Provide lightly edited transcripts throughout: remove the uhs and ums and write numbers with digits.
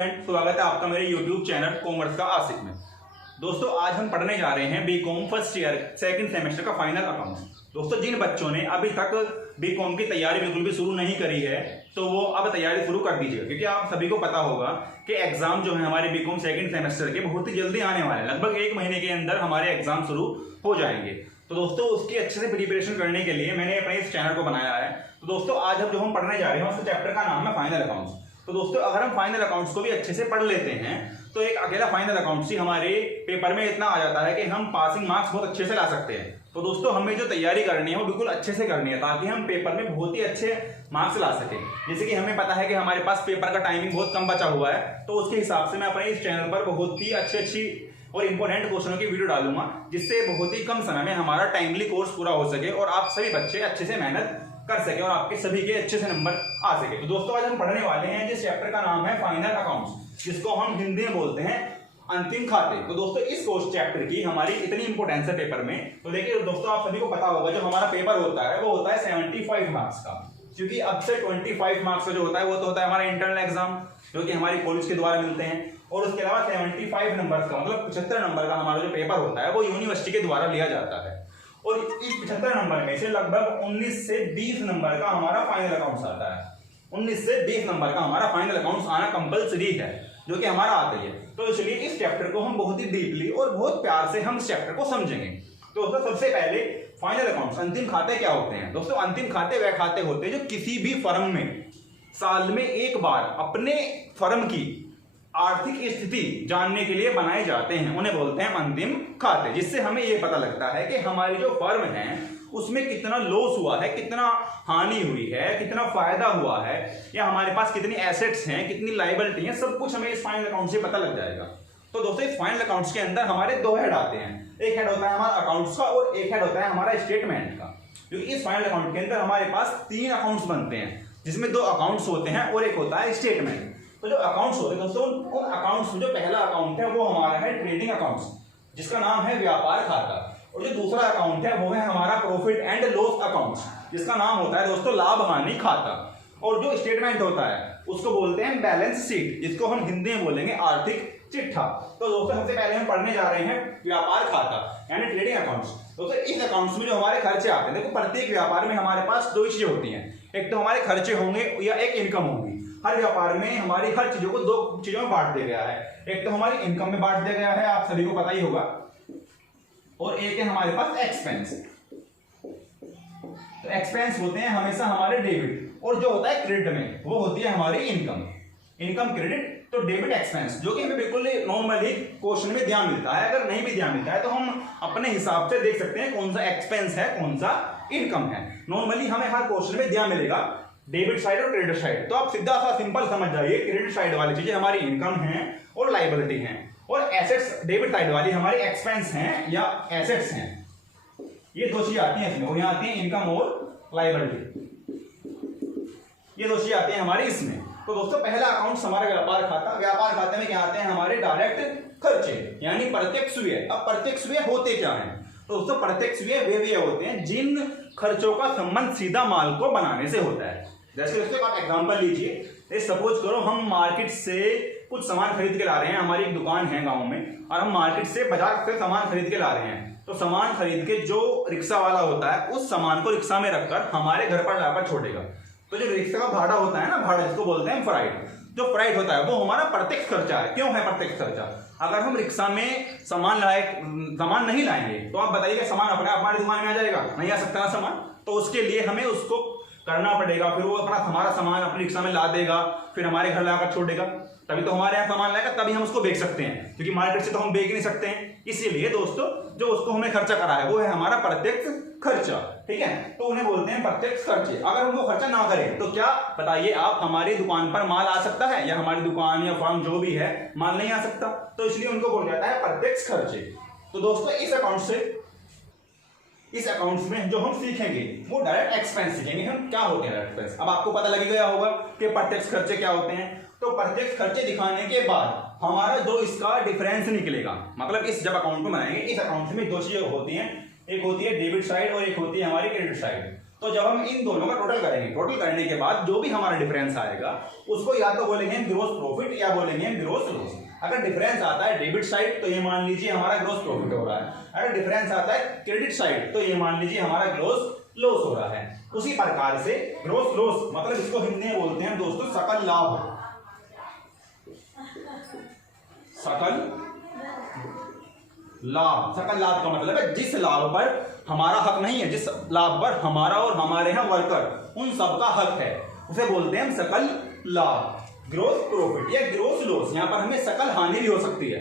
स्वागत है आपका मेरे YouTube चैनल कॉमर्स का आसिफ में। दोस्तों आज हम पढ़ने जा रहे हैं BCom first year second semester का फाइनल अकाउंट्स। दोस्तों जिन बच्चों ने अभी तक बीकॉम की तैयारी बिल्कुल भी शुरू नहीं करी है तो वो अब तैयारी शुरू कर दीजिएगा, क्योंकि आप सभी को पता होगा कि एग्जाम जो है हमारे बीकॉम सेकंड सेमेस्टर के बहुत ही जल्दी आने वाले हैं। लगभग 1 महीने के अंदर हमारे एग्जाम शुरू हो जाएंगे। तो दोस्तों उसकी अच्छे से प्रिपरेशन करने के लिए मैंने अपने इस चैनल को बनाया है। तो दोस्तों आज जो हम पढ़ने जा रहे हैं उसके चैप्टर का नाम है फाइनल अकाउंट्स। तो दोस्तों अगर हम फाइनल अकाउंट्स को भी अच्छे से पढ़ लेते हैं तो एक अकेला फाइनल अकाउंट्स ही हमारे पेपर में इतना आ जाता है कि हम पासिंग मार्क्स बहुत अच्छे से ला सकते हैं। तो दोस्तों हमें जो तैयारी करनी है वो बिल्कुल अच्छे से करनी है ताकि हम पेपर में बहुत ही अच्छे मार्क्स ला सकें। जैसे कि हमें पता है कि हमारे पास पेपर का टाइमिंग बहुत कम बचा हुआ है, तो उसके हिसाब से मैं अपने इस चैनल पर बहुत ही अच्छी और इंपॉर्टेंट क्वेश्चनों की वीडियो डालूंगा, जिससे बहुत ही कम समय में हमारा टाइमली कोर्स पूरा हो सके और आप सभी बच्चे अच्छे से मेहनत कर सके और आपके सभी के अच्छे से नंबर आ सके। तो दोस्तों आज हम पढ़ने वाले हैं जिस चैप्टर का नाम है फाइनल अकाउंट्स, जिसको हम हिंदी में बोलते हैं अंतिम खाते। तो दोस्तों इस कोर्स चैप्टर की हमारी इतनी इंपॉर्टेंस है पेपर में। तो देखिए दोस्तों आप सभी को पता होगा जो हमारा पेपर होता है वो होता है 75 मार्क्स का, क्योंकि अब से 25 मार्क्स का जो होता है वो तो होता है हमारा इंटरनल एग्जाम जो कि हमारी कॉलेज के द्वारा मिलते हैं, और उसके अलावा 75 नंबर का मतलब 75 नंबर का हमारा जो पेपर होता है वो यूनिवर्सिटी के द्वारा लिया जाता है। और इस 75 नंबर में से लगभग 19 से 20 नंबर का हमारा फाइनल अकाउंट्स आता है। 19 से 20 नंबर का हमारा फाइनल अकाउंट्स आना कंपलसरी है, जो कि हमारा आता ही है। तो इसलिए इस चैप्टर को हम बहुत ही डीपली और बहुत प्यार से हम इस चैप्टर को समझेंगे। तो दोस्तों सबसे पहले फाइनल अकाउंट्स अंतिम खाते क्या होते हैं। दोस्तों अंतिम खाते वह खाते होते हैं जो किसी भी फर्म में साल में एक बार अपने फर्म की आर्थिक स्थिति जानने के लिए बनाए जाते हैं, उन्हें बोलते हैं अंतिम खाते। जिससे हमें यह पता लगता है कि हमारी जो फर्म है उसमें कितना लॉस हुआ है, कितना हानि हुई है, कितना फायदा हुआ है, या हमारे पास कितनी एसेट्स हैं, कितनी लायबिलिटी है, सब कुछ हमें इस फाइनल अकाउंट से पता लग जाएगा। तो दोस्तों इस फाइनल अकाउंट्स के अंदर हमारे 2 हेड आते हैं। एक हेड होता है हमारा अकाउंट्स का और एक हेड होता है हमारा स्टेटमेंट का। क्योंकि इस फाइनल अकाउंट के अंदर हमारे पास 3 अकाउंट्स बनते हैं, जिसमें 2 अकाउंट्स होते हैं और एक होता है स्टेटमेंट। तो जो अकाउंट्स होते हैं दोस्तों उन अकाउंट्स में जो पहला अकाउंट है वो हमारा है ट्रेडिंग अकाउंट्स, जिसका नाम है व्यापार खाता, और जो दूसरा अकाउंट है वो है हमारा प्रॉफिट एंड लॉस अकाउंट, जिसका नाम होता है दोस्तों लाभ हानि खाता। और जो स्टेटमेंट होता है उसको बोलते हैं बैलेंस शीट, जिसको हम हिंदी में बोलेंगे आर्थिक चिट्ठा। तो दोस्तों सबसे पहले हम पढ़ने जा रहे हैं व्यापार खाता यानी ट्रेडिंग अकाउंट्स। दोस्तों इस अकाउंट्स में जो हमारे खर्चे आते हैं, देखो प्रत्येक व्यापार में हमारे पास 2 चीजें होती हैं, एक तो हमारे खर्चे होंगे या एक इनकम होगी। हर व्यापार में हमारी हर चीजों को 2 चीजों में बांट दिया गया है, एक तो हमारी इनकम में बांट दिया गया है, आप सभी को पता ही होगा, और एक है हमारे पास एक्सपेंस। तो एक्सपेंस होते हैं हमेशा हमारे डेबिट, और जो होता है क्रेडिट में वो होती है हमारी इनकम क्रेडिट। तो डेबिट एक्सपेंस जो कि हमें बिल्कुल नॉर्मली क्वेश्चन में ध्यान मिलता है, अगर नहीं भी ध्यान मिलता है तो हम अपने हिसाब से देख सकते हैं कौन सा एक्सपेंस है कौन सा इनकम है। नॉर्मली हमें हर क्वेश्चन में ध्यान मिलेगा डेबिट साइड और क्रेडिट साइड। तो आप सीधा सा सिंपल समझ जाइए, क्रेडिट साइड वाली चीजें हमारी इनकम है और लायबिलिटी है, और एसेट्स डेबिट साइड वाली हमारी एक्सपेंस हैं या एसेट्स हैं। ये 2 चीजें आती हैं इसमें, और यहाँ आती है इनकम और लायबिलिटी, ये 2 चीजें आती हैं हमारी इसमें। तो दोस्तों पहला अकाउंट हमारा व्यापार खाता। व्यापार खाते में क्या आते हैं हमारे डायरेक्ट खर्चे यानी प्रत्यक्ष व्यय। अब प्रत्यक्ष व्यय होते क्या हैं। तो दोस्तों प्रत्यक्ष व्यय वे व्यय होते हैं जिन खर्चों का संबंध सीधा माल को बनाने से होता है। जैसे दोस्तों आप एग्जांपल लीजिए, सपोज करो हम मार्केट से कुछ सामान खरीद के ला रहे हैं, हमारी एक दुकान है गांव में, और हम मार्केट से बाजार से सामान खरीद के ला रहे हैं। तो सामान खरीद के जो रिक्शा वाला होता है उस सामान को रिक्शा में रखकर हमारे घर पर लाकर छोड़ेगा। तो जो रिक्शा का भाड़ा होता है ना, भाड़ा जिसको बोलते हैं फ्राइट, जो फ्राइट होता है वो हमारा प्रत्यक्ष खर्चा है। क्यों है प्रत्यक्ष खर्चा। अगर हम रिक्शा में सामान नहीं लाएंगे तो आप बताइए सामान अपने आप हमारी दुकान में आ जाएगा, नहीं आ सकता ना सामान। तो उसके लिए हमें उसको करना पड़ेगा, फिर वो अपना हमारा सामान अपनी रिक्शा में ला देगा, फिर हमारे घर लाकर छोड़ देगा, तभी तो हमारे यहाँ सामान लाएगा, तभी हम उसको बेच सकते हैं, क्योंकि मार्केट से तो हम बेच नहीं सकते हैं। इसीलिए दोस्तों जो उसको हमें खर्चा करा है वो है हमारा प्रत्यक्ष खर्चा, ठीक है। तो उन्हें बोलते हैं प्रत्यक्ष खर्चे। अगर हम वो खर्चा ना करें तो क्या बताइए आप, हमारी दुकान पर माल आ सकता है, या हमारी दुकान या फर्म जो भी है माल नहीं आ सकता। तो इसलिए उनको बोला जाता है प्रत्यक्ष खर्चे। तो दोस्तों इस अकाउंट्स में जो हम सीखेंगे वो डायरेक्ट एक्सपेंस सीखेंगे हम, क्या होते हैं डायरेक्ट एक्सपेंस। अब आपको पता लग गया होगा कि प्रत्यक्ष खर्चे क्या होते हैं। तो प्रत्यक्ष खर्चे दिखाने के बाद हमारा जो इसका डिफरेंस निकलेगा, मतलब इस जब अकाउंट को बनाएंगे, इस अकाउंट में 2 चीजें होती हैं, एक होती है डेबिट साइड और एक होती है हमारी क्रेडिट साइड। तो जब हम इन दोनों का टोटल करेंगे, टोटल करने के बाद जो भी हमारा डिफरेंस आएगा उसको या तो बोलेंगे ग्रॉस प्रॉफिट या बोलेंगे ग्रॉस लॉस। अगर डिफरेंस आता है डेबिट साइड तो ये मान लीजिए हमारा ग्रॉस प्रॉफिट हो रहा है, अगर डिफरेंस आता है क्रेडिट साइड तो ये मान लीजिए हमारा ग्रॉस लॉस हो रहा है। उसी प्रकार से ग्रॉस लॉस मतलब इसको हिंदी में बोलते हैं दोस्तों सकल लाभ। सकल लाभ, सकल लाभ का मतलब है जिस लाभ पर हमारा हक नहीं है, जिस लाभ पर हमारा और हमारे यहाँ वर्कर उन सब का हक है, उसे बोलते हैं हम सकल लाभ, ग्रॉस प्रॉफिट या ग्रॉस लॉस। यहां पर हमें सकल हानि भी हो सकती है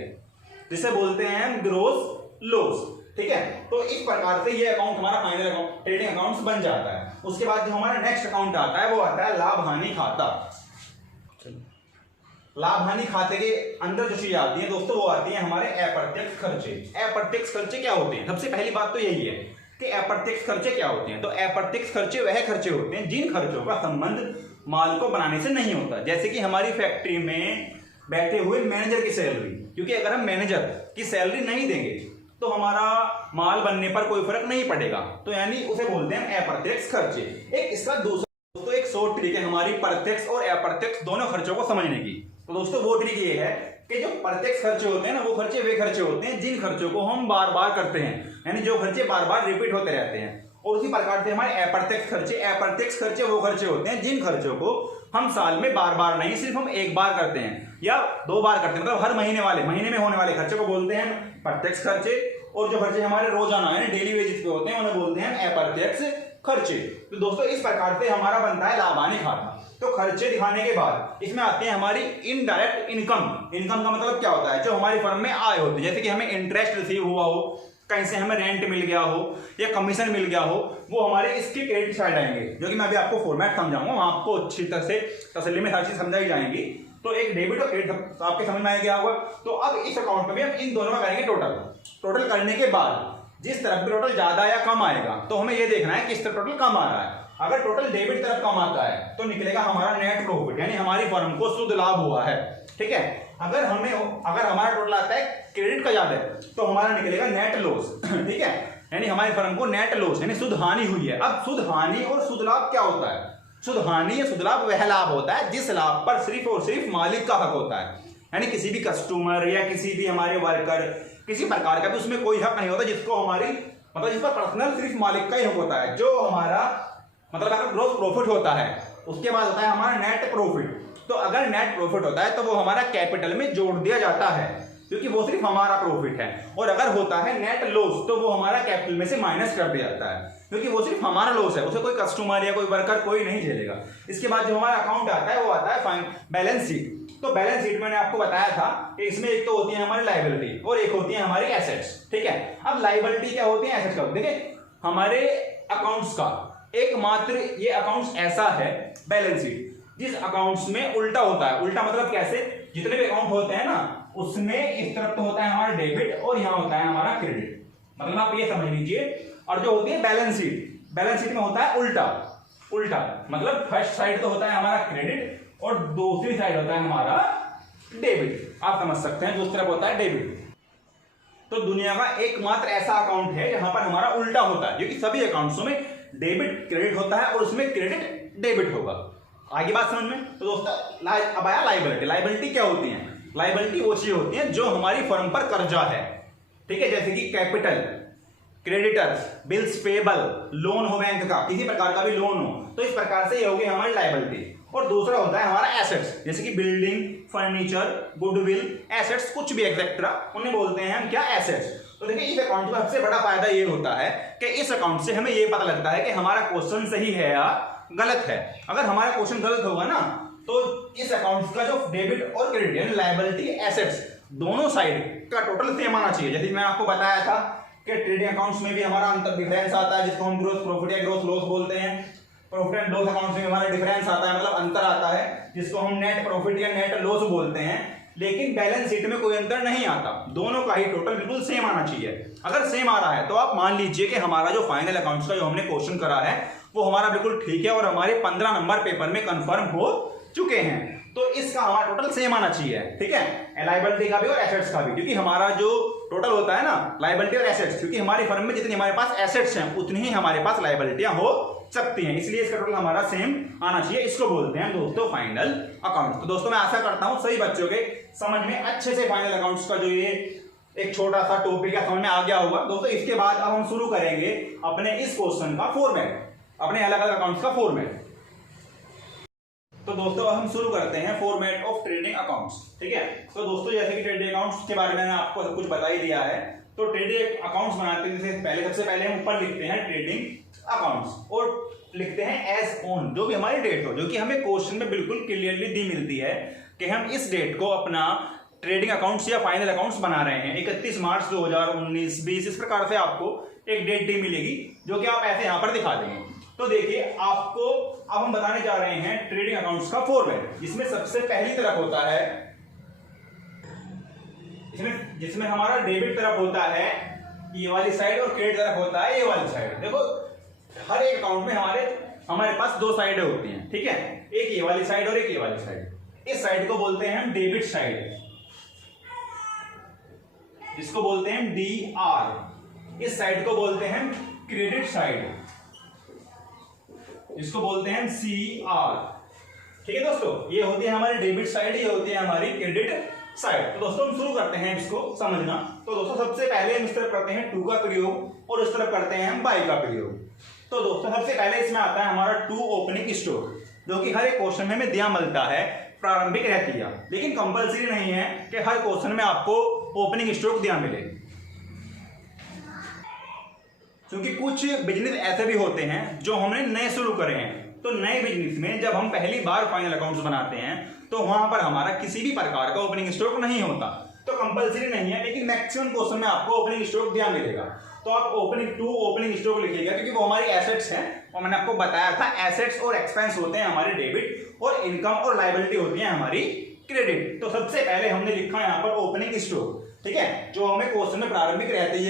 जिसे बोलते हैं हम ग्रॉस लॉस। ठीक है, तो इस प्रकार से ये अकाउंट हमारा फाइनल अकाउंट ट्रेडिंग अकाउंट बन जाता है। उसके बाद जो हमारा नेक्स्ट अकाउंट आता है वो आता है लाभ हानि खाता। लाभ हानि खाते के अंदर जो चीज आती है दोस्तों वो आती है हमारे अप्रत्यक्ष खर्चे। अप्रत्यक्ष खर्चे क्या होते हैं? सबसे पहली बात तो यही है कि अप्रत्यक्ष खर्चे क्या होते हैं। तो अप्रत्यक्ष खर्चे वह खर्चे होते हैं जिन खर्चों का संबंध माल को बनाने से नहीं होता। जैसे कि हमारी फैक्ट्री में बैठे हुए मैनेजर की सैलरी, क्योंकि अगर हम मैनेजर की सैलरी नहीं देंगे तो हमारा माल बनने पर कोई फर्क नहीं पड़ेगा, तो यानी उसे बोलते हैं अप्रत्यक्ष खर्चे। एक इसका दूसरा दोस्तों एक शॉर्ट ट्रिक है हमारी प्रत्यक्ष और अप्रत्यक्ष दोनों खर्चों को समझने की। तो दोस्तों वो ट्रिक ये है कि जो प्रत्यक्ष खर्चे होते हैं ना, वो खर्चे वे खर्चे होते हैं जिन खर्चों को हम बार बार करते हैं, यानी जो खर्चे बार बार रिपीट होते रहते हैं। और उसी प्रकार से हमारे अप्रत्यक्ष खर्चे वो खर्चे होते हैं जिन खर्चों को हम साल में बार बार नहीं, सिर्फ हम एक बार करते हैं या 2 बार करते हैं, मतलब हर महीने में होने वाले खर्चे को बोलते हैं प्रत्यक्ष खर्चे। और जो खर्चे हमारे रोजाना यानी डेली वेजेस पे होते हैं उन्हें बोलते हैं अप्रत्यक्ष खर्चे। तो दोस्तों इस प्रकार से हमारा बनता है लाभ हानि खाता। तो खर्चे दिखाने के बाद इसमें आते हैं हमारी इनडायरेक्ट इनकम। इनकम का मतलब क्या होता है? जो हमारी फर्म में आय होती है, जैसे कि हमें इंटरेस्ट रिसीव हुआ हो, कहीं से हमें रेंट मिल गया हो या कमीशन मिल गया हो, वो हमारे इसके क्रेडिट साइड आएंगे, जो कि मैं अभी आपको फॉर्मेट समझाऊंगा, वहां आपको अच्छी तरह से तसल्ली में हर चीज समझाई जाएंगी। तो एक डेबिट और क्रेडिट आपके समझ में आ गया होगा। तो अब इस अकाउंट में भी हम इन दोनों का करेंगे टोटल करने के बाद जिस तरफ भी टोटल ज्यादा या कम आएगा तो हमें ये देखना है किस तरफ टोटल कम आ रहा है। अगर टोटल डेबिट तरफ कम आता है तो निकलेगा हमारा नेट प्रॉफिट, यानी हमारी फर्म को शुद्ध लाभ हुआ है। ठीक है, अगर हमारा टोटल आता है क्रेडिट का ज्यादा तो हमारा निकलेगा नेट लॉस। ठीक है, यानी हमारी फर्म को नेट लॉस यानी शुद्ध हानि हुई है। अब शुद्ध हानि और शुद्ध लाभ क्या होता है? शुद्ध हानि या शुद्ध लाभ वह लाभ होता है जिस लाभ पर सिर्फ और सिर्फ मालिक का हक होता है, यानी किसी भी कस्टमर या किसी भी हमारे वर्कर किसी प्रकार का भी उसमें कोई हक नहीं होता जिसको हमारी मतलब जिस पर पर्सनल सिर्फ मालिक का ही हक होता है। जो हमारा मतलब अगर ग्रॉस प्रॉफिट होता है उसके बाद होता है हमारा नेट प्रॉफिट। तो अगर नेट प्रॉफिट होता है तो वो हमारा कैपिटल में जोड़ दिया जाता है क्योंकि वो सिर्फ हमारा प्रॉफिट है। और अगर होता है नेट लॉस तो वो हमारा कैपिटल में से माइनस कर दिया जाता है क्योंकि वो सिर्फ हमारा लॉस है, उसे कोई कस्टमर या कोई वर्कर कोई नहीं झेलेगा। इसके बाद जो हमारा अकाउंट आता है वो आता है बैलेंस शीट। तो बैलेंस शीट मैंने आपको बताया था कि इसमें एक तो होती है हमारी लायबिलिटी और एक होती है हमारी एसेट्स। ठीक है, अब लायबिलिटी क्या होती है, एसेट्स क्या होती है? देखिए हमारे अकाउंट्स का एकमात्र ये अकाउंट्स ऐसा है बैलेंस शीट जिस अकाउंट्स में उल्टा होता है। उल्टा मतलब कैसे? जितने भी अकाउंट होते हैं ना उसमें इस तरफ तो होता है हमारा डेबिट और यहाँ होता है हमारा क्रेडिट, मतलब आप ये समझ लीजिए। और जो होती है बैलेंस शीट में होता है उल्टा मतलब फर्स्ट साइड तो होता है हमारा क्रेडिट और दूसरी साइड होता है हमारा डेबिट। आप समझ सकते हैं, दूसरी तरफ होता है डेबिट। तो दुनिया का एकमात्र ऐसा अकाउंट है जहां पर हमारा उल्टा होता है, क्योंकि सभी अकाउंट्स में डेबिट क्रेडिट होता है और उसमें क्रेडिट डेबिट होगा। आगे बात समझ में? तो दोस्तों अब आया लायबिलिटी। लायबिलिटी क्या होती है? लायबिलिटी वो चीज होती है जो हमारी फर्म पर कर्जा है। ठीक है, जैसे कि capital, creditors, bills payable, loan हो बैंक का, किसी प्रकार का भी लोन हो, तो इस प्रकार से ये होगी हमारी लायबिलिटी। और दूसरा होता है हमारा एसेट्स, जैसे कि बिल्डिंग, फर्नीचर, गुडविल, एसेट्स कुछ भी एक्सेट्रा, उन्हें बोलते हैं हम क्या? एसेट्स। तो देखिए इस अकाउंट का सबसे बड़ा फायदा ये होता है कि इस अकाउंट से हमें ये पता लगता है कि हमारा क्वेश्चन सही है या गलत है। अगर हमारा क्वेश्चन गलत होगा ना तो इस अकाउंट का जो डेबिट और क्रेडिट यानी लायबिलिटी एसेट्स दोनों साइड का टोटल सेम आना चाहिए। जैसे मैं आपको बताया था कि ट्रेडिंग अकाउंट्स में भी हमारा अंतर डिफरेंस आता है जिसको हम ग्रोस प्रॉफिट या ग्रोस लॉस बोलते हैं। प्रॉफिट एंड लॉस अकाउंट्स में हमारा डिफरेंस आता है, मतलब अंतर आता है जिसको हम नेट प्रॉफिट या नेट लॉस बोलते हैं। लेकिन बैलेंस शीट में कोई अंतर नहीं आता, दोनों का ही टोटल बिल्कुल सेम आना चाहिए। अगर सेम आ रहा है तो आप मान लीजिए कि हमारा जो फाइनल अकाउंट्स का जो हमने क्वेश्चन करा है वो हमारा बिल्कुल ठीक है और हमारे 15 नंबर पेपर में कंफर्म हो चुके हैं। तो इसका हमारा टोटल सेम आना चाहिए। ठीक है, लायबिलिटी का भी और एसेट्स का भी, क्योंकि हमारा जो टोटल होता है ना लायबिलिटी और एसेट्स, क्योंकि हमारी फर्म में जितनी हमारे पास एसेट्स हैं उतनी ही हमारे पास लायबिलिटियां हो सकती हैं, इसलिए इसका टोटल हमारा सेम आना चाहिए। इसको बोलते हैं दोस्तों फाइनल अकाउंट। तो दोस्तों मैं आशा करता हूं सभी बच्चों के समझ में अच्छे से फाइनल अकाउंट्स का जो ये एक छोटा सा टॉपिक है समझ में आ गया होगा दोस्तों। इसके बाद अब हम शुरू करेंगे अपने इस क्वेश्चन का फॉर्मेट, अपने अलग अलग अकाउंट्स का फॉर्मेट। तो दोस्तों हम शुरू करते हैं फॉर्मेट ऑफ ट्रेडिंग अकाउंट्स। ठीक है, तो दोस्तों जैसे कि ट्रेडिंग अकाउंट्स के बारे में मैंने आपको सब कुछ बता ही दिया है। तो ट्रेडिंग अकाउंट्स बनाते हैं सबसे पहले हम ऊपर लिखते हैं ट्रेडिंग अकाउंट्स और लिखते हैं एज ऑन, जो भी हमारी डेट हो, जो कि हमें क्वेश्चन में बिल्कुल क्लियरली दी मिलती है कि हम इस डेट को अपना ट्रेडिंग अकाउंट्स या फाइनल अकाउंट्स बना रहे हैं। 31 मार्च 2019, 20 इस प्रकार से आपको एक डेट दी मिलेगी जो कि आप ऐसे यहां पर दिखा देंगे। तो देखिए आपको अब हम बताने जा रहे हैं ट्रेडिंग अकाउंट्स का फॉर्मेट, जिसमें सबसे पहली तरफ होता है जिसमें हमारा डेबिट तरफ होता है ये वाली साइड और क्रेडिट तरफ होता है ये वाली साइड। देखो हर एक अकाउंट में हमारे पास दो साइडें होती हैं। ठीक है, एक ये वाली साइड और एक ये वाली साइड। इस साइड को बोलते हैं हम डेबिट साइड, जिसको बोलते हैं DR। इस साइड को बोलते हैं क्रेडिट साइड, जिसको बोलते हैं CR। ठीक है दोस्तों, ये होती है हमारी डेबिट साइड, ये होती है हमारी क्रेडिट साइड। तो दोस्तों हम शुरू करते हैं इसको समझना। तो दोस्तों सबसे पहले हम इस तरफ करते हैं टू का प्रयोग और इस तरफ करते हैं हम बाई का प्रयोग। तो दोस्तों सबसे पहले इसमें आता है हमारा टू ओपनिंग स्टॉक, जो कि हर एक क्वेश्चन में दिया मिलता है, प्रारंभिक रहतिया, लेकिन कंपलसरी नहीं है कि हर क्वेश्चन में आपको ओपनिंग स्टॉक दिया मिले, क्योंकि कुछ बिजनेस ऐसे भी होते हैं जो हमने नए शुरू करे हैं। तो नए बिजनेस में जब हम पहली बार फाइनल अकाउंट्स बनाते हैं तो वहां पर हमारा किसी भी प्रकार का ओपनिंग स्टॉक नहीं होता। तो कंपलसरी नहीं है, लेकिन मैक्सिमम क्वेश्चन में आपको ओपनिंग स्टॉक दिया मिलेगा। तो आप ओपनिंग स्टॉक लिखिएगा, क्योंकि वो हमारी एसेट्स हैं और मैंने आपको बताया था एसेट्स और एक्सपेंस होते हैं हमारे डेबिट और इनकम और लायबिलिटी होती है हमारी क्रेडिट। तो सबसे पहले हमने लिखा यहाँ पर ओपनिंग स्टॉक। ठीक है, जो हमें क्वेश्चन में प्रारंभिक रहती है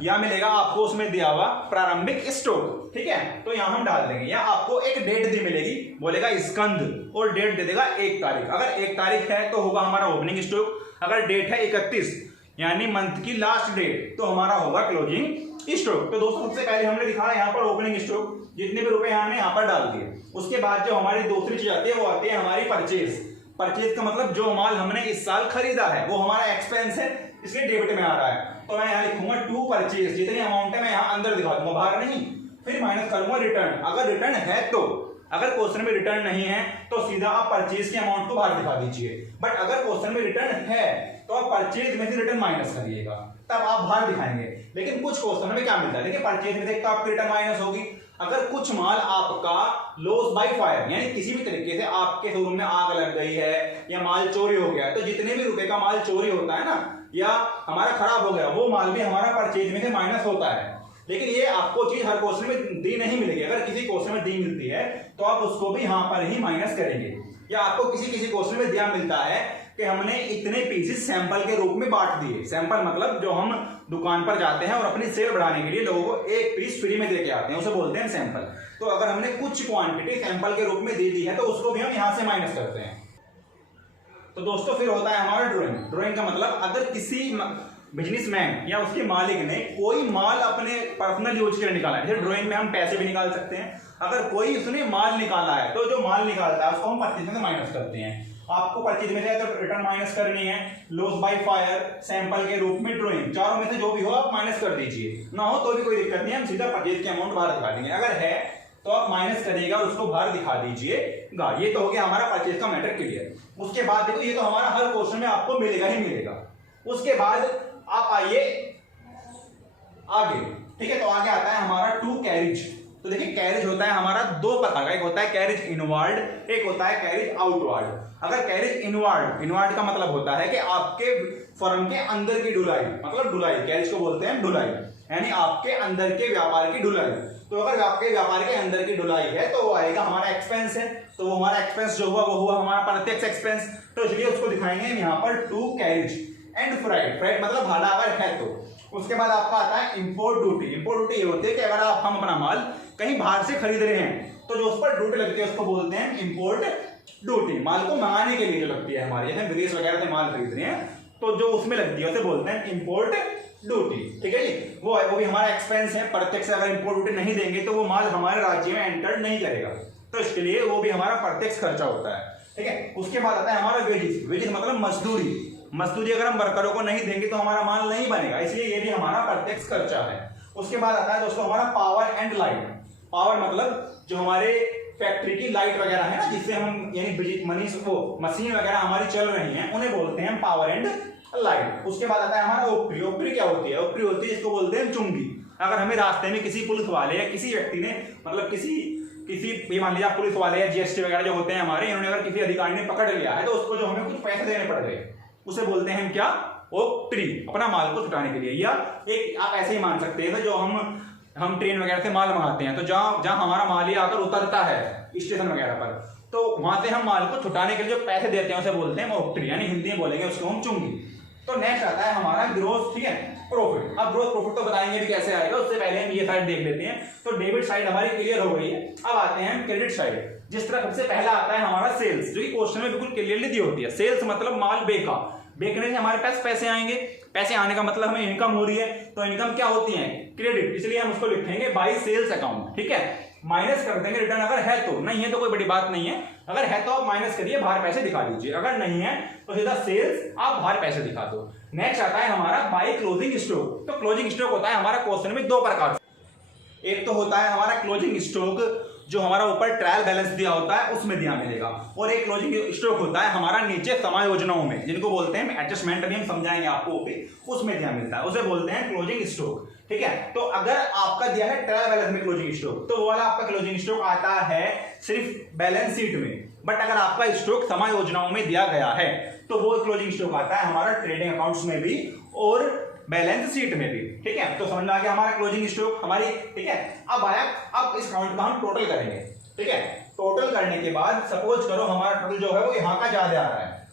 या मिलेगा आपको उसमें दिया हुआ प्रारंभिक स्टॉक। ठीक है, तो यहां हम डाल देंगे, या आपको एक डेट दी मिलेगी, बोलेगा स्कंद और डेट दे देगा 1 तारीख। अगर 1 तारीख है तो होगा हमारा ओपनिंग स्टॉक, अगर डेट है 31 यानी मंथ की लास्ट डेट तो हमारा होगा क्लोजिंग स्टॉक। तो दोस्तों सबसे पहले हमने दिखाया यहाँ पर ओपनिंग स्टॉक, जितने भी रुपए हमने यहाँ पर डाल दिए। उसके बाद जो हमारी दूसरी चीज आती है वो आती है हमारी परचेज। परचेज का मतलब जो माल हमने इस साल खरीदा है वो हमारा एक्सपेंस है, इसलिए डेबिट में आ रहा है। तो मैं यहाँ लिखूंगा टू परचेज, जितनी अमाउंट है मैं यहाँ अंदर दिखा दूंगा, बाहर नहीं। फिर माइनस करूंगा रिटर्न, अगर रिटर्न है तो, अगर क्वेश्चन में रिटर्न नहीं है तो सीधा आप परचेज के अमाउंट को बाहर दिखा दीजिए। बट अगर क्वेश्चन में रिटर्न है तो आप परचेज में से रिटर्न माइनस करिएगा, तब आप बाहर दिखाएंगे। लेकिन कुछ क्वेश्चन में क्या मिलता है, देखिए परचेज में से तो आपकी रिटर्न माइनस होगी। अगर कुछ माल आपका लॉस बाय फायर, यानी किसी भी तरीके से आपके शोरूम में आग लग गई है या माल चोरी हो गया, तो जितने भी रुपए का माल चोरी होता है ना, या हमारा खराब हो गया, वो माल भी हमारा परचेज में से माइनस होता है। लेकिन ये आपको चीज हर क्वेश्चन में दी नहीं मिलेगी। अगर किसी क्वेश्चन में दी मिलती है तो आप उसको भी यहां पर ही माइनस करेंगे। या आपको किसी क्वेश्चन में दिया मिलता है कि हमने इतने पीसेस सैंपल के रूप में बांट दिए। सैंपल मतलब जो हम दुकान पर जाते हैं और अपनी सेल बढ़ाने के लिए लोगों को एक पीस फ्री में देके आते हैं, उसे बोलते हैं सैंपल। तो अगर हमने कुछ क्वांटिटी सैंपल के रूप में दे दी है तो उसको भी हम यहां से माइनस करते हैं। तो दोस्तों फिर होता है हमारा ड्राइंग। ड्राइंग का मतलब अगर किसी बिजनेसमैन या उसके मालिक ने कोई माल अपने पर्सनल यूज के लिए निकाला है, जैसे ड्राइंग में हम पैसे भी निकाल सकते हैं। अगर कोई उसने माल निकाला है तो जो माल निकालता है उसको हम परचेज में से माइनस करते हैं। आपको परचेज में से तो रिटर्न माइनस करनी है, लॉस बाय फायर, सैंपल के रूप में, ड्राइंग, चारों में से जो भी हो आप माइनस कर दीजिए। ना हो तो भी कोई दिक्कत नहीं, हम सीधा परचेज के अमाउंट बाहर दिखा देंगे। अगर है तो आप माइनस करिएगा और उसको बाहर दिखा दीजिएगा। ये तो हो गया हमारा परचेज का मैटर क्लियर। उसके बाद देखो ये तो हमारा हर क्वेश्चन में आपको मिलेगा ही मिलेगा। उसके बाद आप आइए आगे। ठीक है, तो आगे आता है हमारा टू कैरिज। तो देखिए कैरिज होता है हमारा दो प्रकार का, एक होता है कैरिज इनवर्ड, एक होता है कैरिज आउटवर्ड। अगर कैरिज इनवर्ड का मतलब होता है कि आपके फर्म के अंदर की ढुलाई, मतलब ढुलाई, कैरिज को बोलते हैं ढुलाई, यानी आपके अंदर के व्यापार की ढुलाई। तो अगर आपके व्यापार के अंदर की ढुलाई है तो वो आएगा हमारा एक्सपेंस है। तो वो हमारा एक्सपेंस जो हुआ वो हुआ हमारा प्रत्यक्ष एक्सपेंस। तो इसलिए उसको दिखाएंगे हम यहाँ पर to carriage and freight. Freight मतलब भाड़ा अगर है तो। उसके बाद आपका आता है इंपोर्ट ड्यूटी। इंपोर्ट ड्यूटी ये होती है कि अगर हम अपना माल कहीं बाहर से खरीद रहे हैं तो जो उस पर ड्यूटी लगती है उसको बोलते हैं इंपोर्ट ड्यूटी। माल को मंगाने के लिए जो लगती है हमारी, जैसे विदेश वगैरह से माल खरीद रहे हैं तो जो उसमें लगती है उसे बोलते हैं इंपोर्ट ड्यूटी, ठीक है जी। वो भी हमारा एक्सपेंस है, प्रत्यक्ष अगर इंपोर्ट ड्यूटी नहीं देंगे तो वो माल हमारे राज्य में एंटर नहीं करेगा, तो इसके लिए वो भी हमारा प्रत्यक्ष खर्चा होता है, ठीक है। उसके बाद आता है हमारा वेजेस। वेजेस मतलब मजदूरी। मजदूरी अगर हम वर्करों को नहीं देंगे तो हमारा माल नहीं बनेगा, इसलिए ये भी हमारा प्रत्यक्ष खर्चा है। उसके बाद आता है दोस्तों हमारा पावर एंड लाइट। पावर मतलब जो हमारे फैक्ट्री की लाइट वगैरह है ना, जिससे हम यानी मशीन वगैरह हमारी चल रही हैं, उन्हें बोलते हैं पावर एंड लाइट। उसके बाद आता है हमारा ओपरी। ओपरी क्या होती है? ओपरी होती है इसको बोलते हैं चुंगी। अगर हमें रास्ते में किसी पुलिस वाले या किसी व्यक्ति ने मतलब किसी ये मान लीजिए पुलिस वाले या जीएसटी वगैरह जो होते हैं हमारे, इन्होंने अगर किसी अधिकारी ने पकड़ लिया है तो उसको जो हमें कुछ पैसे देने पड़ गए, उसे बोलते हैं क्या? ओपरी, अपना माल को छुटाने के लिए। या एक आप ऐसे ही मान सकते हैं, तो जो हम ट्रेन वगैरह से माल मंगाते हैं, तो जहां हमारा माल ही आकर उतरता है स्टेशन वगैरह पर, तो वहां से हम माल को छुटाने के लिए जो पैसे देते हैं उसे बोलते हैं ओपरी, यानी हिंदी में बोलेंगे उसको हम चुंगी। तो नेक्स्ट आता है हमारा ग्रोस, ठीक है, प्रॉफिट। अब ग्रोस प्रॉफिट तो बताएंगे भी कैसे आएगा, उससे पहले हम ये साइड देख लेते हैं। तो डेबिट साइड हमारी क्लियर हो गई है। अब आते हैं क्रेडिट साइड, जिस तरह सबसे पहला आता है हमारा सेल्स, जो कि क्वेश्चन में बिल्कुल क्लियरली दी होती है। सेल्स मतलब माल बेका, बेचने से हमारे पास पैसे आएंगे, पैसे आने का मतलब हमें इनकम हो रही है, तो इनकम क्या होती है? क्रेडिट, इसलिए हम उसको लिखेंगे बाय सेल्स अकाउंट, ठीक है। माइनस कर देंगे रिटर्न, अगर है तो, नहीं है तो कोई बड़ी बात नहीं है। अगर है तो आप माइनस करिए, बाहर पैसे दिखा दीजिए, अगर नहीं है तो सीधा सेल्स आप बाहर पैसे दिखा दो। नेक्स्ट आता है हमारा बाय क्लोजिंग स्टॉक। तो क्लोजिंग स्टॉक होता है हमारा क्वेश्चन में दो प्रकार से। एक तो होता है हमारा क्लोजिंग स्टॉक जो हमारा ऊपर ट्रायल बैलेंस दिया होता है उसमें दिया मिलेगा, और एक क्लोजिंग स्टॉक होता है हमारा नीचे समायोजनाओं में, जिनको बोलते हैं एडजस्टमेंट, अभी हम समझाएंगे आपको, उसमें दिया मिलता है, उसे बोलते हैं क्लोजिंग स्टॉक, ठीक है। तो अगर आपका दिया है ट्रायल बैलेंस में क्लोजिंग स्टॉक, तो वो वाला आपका क्लोजिंग स्टॉक आता है सिर्फ बैलेंस शीट में, बट अगर आपका स्टॉक समायोजनाओं में दिया गया है तो वो क्लोजिंग स्टॉक आता है हमारा ट्रेडिंग अकाउंट्स में भी और बैलेंस शीट में भी, ठीक है। तो समझ में आ गया हमारा क्लोजिंग स्टॉक हमारी, ठीक है। अब इस अकाउंट का हम टोटल करेंगे, ठीक है। टोटल करने के बाद सपोज करो हमारा टोटल जो है वो यहाँ का ज्यादा आ रहा है,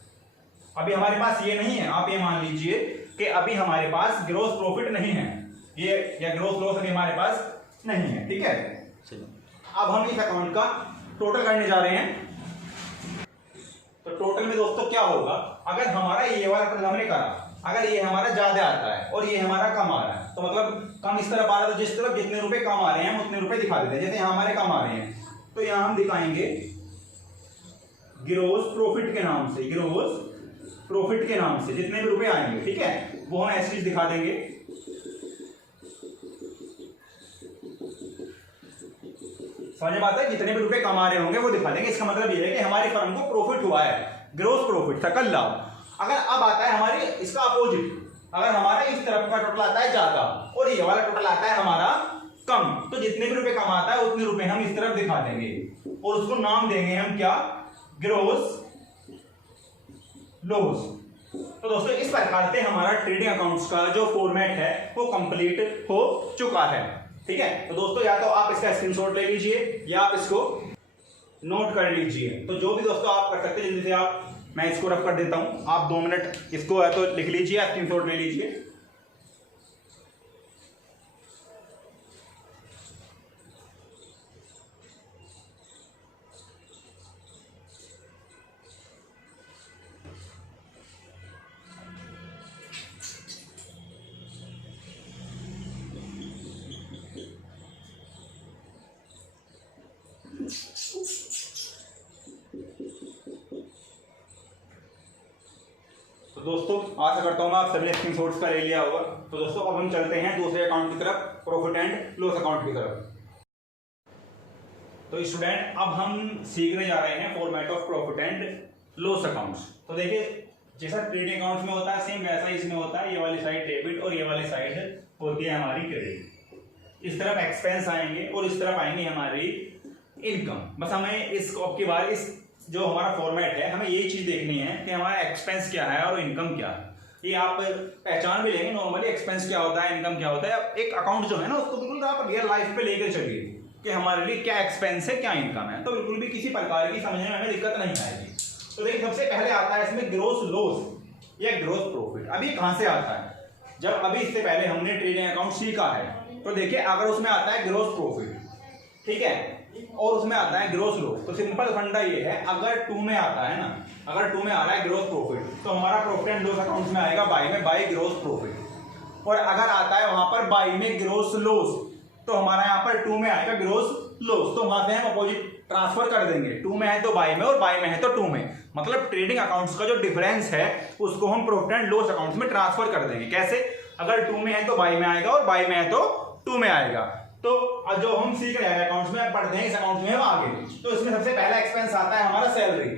अभी हमारे पास ये नहीं है। आप ये मान लीजिए कि अभी हमारे पास ग्रोस प्रॉफिट नहीं है, ये या ग्रोस लॉस अभी हमारे पास नहीं है, ठीक है। अब हम इस अकाउंट का टोटल करने जा रहे हैं। तो टोटल में दोस्तों क्या होगा, अगर हमारा ये वाला टोटल हमने करा, अगर ये हमारा ज्यादा आता है और ये हमारा कम आ रहा है, तो मतलब कम इस तरफ आ रहा है, तो जिस तरफ जितने रुपए कम आ रहे हैं हम उतने रुपए दिखा देते हैं। जैसे यहाँ हमारे कम आ रहे हैं तो यहाँ हम दिखाएंगे ग्रोस प्रॉफिट के नाम से, ग्रोस प्रॉफिट के नाम से जितने भी रुपए आएंगे, ठीक है, वो हम ऐसे दिखा देंगे। समझ में आता है? जितने भी रुपए कमा रहे होंगे वो दिखा देंगे। इसका मतलब ये है कि हमारी फर्म को प्रॉफिट हुआ है, ग्रोस प्रॉफिट, सकल लाभ। अगर अब आता है हमारी इसका अपोजिट, अगर हमारा इस तरफ का टोटल आता है ज्यादा और ये वाला टोटल आता है हमारा कम, तो जितने भी रुपए कमाता है उतने रुपए हम इस तरफ दिखा देंगे और उसको नाम देंगे हम क्या? Gross loss. तो दोस्तों इस प्रकार से हमारा ट्रेडिंग अकाउंट्स का जो फॉर्मेट है वो कंप्लीट हो चुका है, ठीक है। तो दोस्तों या तो आप इसका स्क्रीनशॉट ले लीजिए या आप इसको नोट कर लीजिए। तो जो भी दोस्तों आप कर सकते हैं, जल्दी से आप, मैं इसको रफ कर देता हूं, आप 2 मिनट इसको है तो लिख लीजिए, स्क्रीनशॉट ले लीजिए। दोस्तों आशा करता हूं मैं आप सभी ने स्क्रीनशॉट्स का ले लिया होगा। तो दोस्तों अब हम चलते हैं दूसरे अकाउंट की तरफ, प्रॉफिट एंड लॉस अकाउंट की तरफ। तो स्टूडेंट अब हम सीखने जा रहे हैं format of profit and loss accounts. तो देखिए जैसा ट्रेडिंग अकाउंट्स में होता है सेम वैसा ही इसमें होता है। ये वाली साइड डेबिट और ये वाली साइड होती है हमारी क्रेडिट। इस तरफ एक्सपेंस आएंगे और इस तरफ आएंगे हमारी इनकम। बस हमें इस आपकी बार इस जो हमारा फॉर्मेट है हमें ये चीज देखनी है कि हमारा एक्सपेंस क्या है और इनकम क्या है। ये आप पहचान भी लेंगे नॉर्मली, एक्सपेंस क्या होता है, इनकम क्या होता है। एक अकाउंट जो है ना उसको बिल्कुल आप रियल लाइफ पे लेकर चलिए कि हमारे लिए क्या एक्सपेंस है क्या इनकम है, तो बिल्कुल भी किसी प्रकार की समझने में हमें दिक्कत नहीं आएगी। तो देखिए सबसे पहले आता है इसमें ग्रोस लॉस या ग्रोस प्रॉफिट। अब ये कहां से आता है? जब अभी इससे पहले हमने ट्रेडिंग अकाउंट सीखा है तो देखिए अगर उसमें आता है ग्रोस प्रॉफिट, ठीक है, और उसमें आता है ग्रोस लॉस, तो सिंपल फंडा ये है, अगर 2 में आता है ना, अगर 2 में आ रहा है ग्रोस प्रॉफिट तो हमारा प्रॉफिट एंड लॉस अकाउंट में आएगा बाय ग्रोस प्रॉफिट। और अगर आता है वहां पर बाई में ग्रोस लॉस, तो हमारा यहाँ पर 2 में आएगा ग्रोस लॉस, तो वहां से हम अपोजिट ट्रांसफर कर देंगे। 2 में है तो बाई में और बाई में है तो 2 में, मतलब ट्रेडिंग अकाउंट्स का जो डिफरेंस है उसको हम प्रॉफिट एंड लॉस अकाउंट्स में ट्रांसफर कर देंगे। कैसे? अगर 2 में है तो बाई में आएगा और बाई में है तो 2 में आएगा। तो जो हम सीख रहे हैं अकाउंट्स में पढ़ते हैं, इस अकाउंट्स में हम आगे, तो इसमें सबसे पहला एक्सपेंस आता है हमारा सैलरी।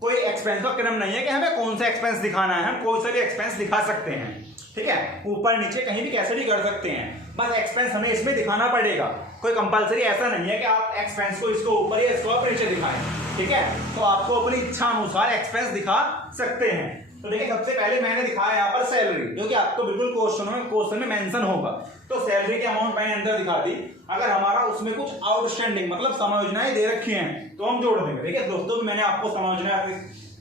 कोई एक्सपेंस का क्रम नहीं है कि हमें कौन सा एक्सपेंस दिखाना है, हम कोई सा भी एक्सपेंस दिखा सकते हैं, ठीक है, ऊपर नीचे कहीं भी कैसे भी कर सकते हैं, बस एक्सपेंस हमें इसमें दिखाना पड़ेगा। कोई कंपलसरी ऐसा नहीं है कि आप एक्सपेंस को इसको ऊपर या इसको आप नीचे दिखाएं, ठीक है, तो आपको अपनी इच्छा अनुसार एक्सपेंस दिखा सकते हैं। तो देखिए सबसे पहले मैंने दिखाया यहाँ पर सैलरी, जो कि आपको बिल्कुल क्वेश्चन में मेंशन होगा। तो सैलरी की अमाउंट मैंने अंदर दिखा दी। अगर हमारा उसमें कुछ आउटस्टैंडिंग मतलब समायोजनाएं दे रखी हैं तो हम जोड़ देंगे। देखिए दोस्तों, मैंने आपको समायोजना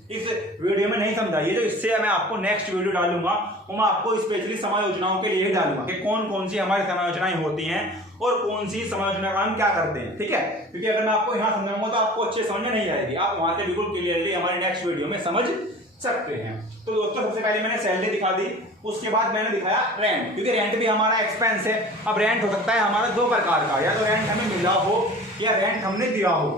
इस वीडियो में नहीं समझाई है, जो इससे मैं आपको नेक्स्ट वीडियो डालूंगा वो मैं आपको स्पेशली समायोजनाओं के लिए ही डालूंगा कि कौन कौन सी हमारी समायोजनाएं होती हैं और कौन सी समायोजना का हम क्या करते हैं, ठीक है, क्योंकि अगर मैं आपको यहाँ समझाऊंगा तो आपको अच्छे समझ में नहीं आएगी, आप वहां से बिल्कुल क्लियरली हमारे नेक्स्ट वीडियो में समझ सकते हैं। तो दोस्तों सबसे पहले मैंने सैलरी दिखा दी, उसके बाद मैंने दिखाया रेंट, क्योंकि रेंट भी हमारा एक्सपेंस है। अब रेंट हो सकता है हमारा 2 प्रकार का, या तो रेंट हमें मिला हो या रेंट हमने दिया हो।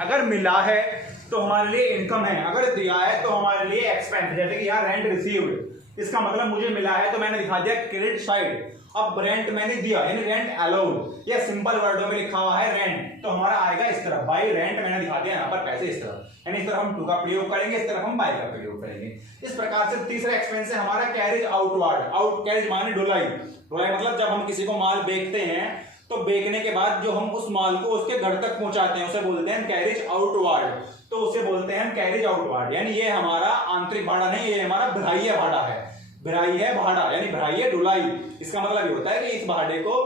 अगर मिला है तो हमारे लिए इनकम है, अगर दिया है तो हमारे लिए एक्सपेंस। जैसे कि यहाँ रेंट रिसीव्ड, इसका मतलब मुझे मिला है तो मैंने दिखा दिया क्रेडिट साइड। अब रेंट मैंने दिया यानी रेंट अलाउड, या सिंपल वर्डों में लिखा हुआ है रेंट, तो हमारा आएगा इस तरह, बाई रेंट मैंने दिखा दिया यहाँ पर पैसे इस तरह, यानी इस तरफ हम टू का प्रयोग करेंगे, इस तरफ हम बाई का प्रयोग करेंगे। इस प्रकार से तीसरा एक्सपेंस है हमारा कैरिज आउटवर्ड। आउट कैरिज माने ढुलाई, ढुलाई मतलब जब हम किसी को माल बेचते हैं तो बेचने के बाद जो हम उस माल को उसके घर तक पहुंचाते हैं उसे बोलते हैं कैरिज आउटवर्ड, तो उसे बोलते हैं हम कैरिज आउटवर्ड। यानी ये हमारा आंतरिक भाड़ा नहीं, ये हमारा बाह्य भाड़ा है, बाह्य भाड़ा यानी बाह्य ढुलाई। इसका मतलब ये होता है कि इस भाड़े को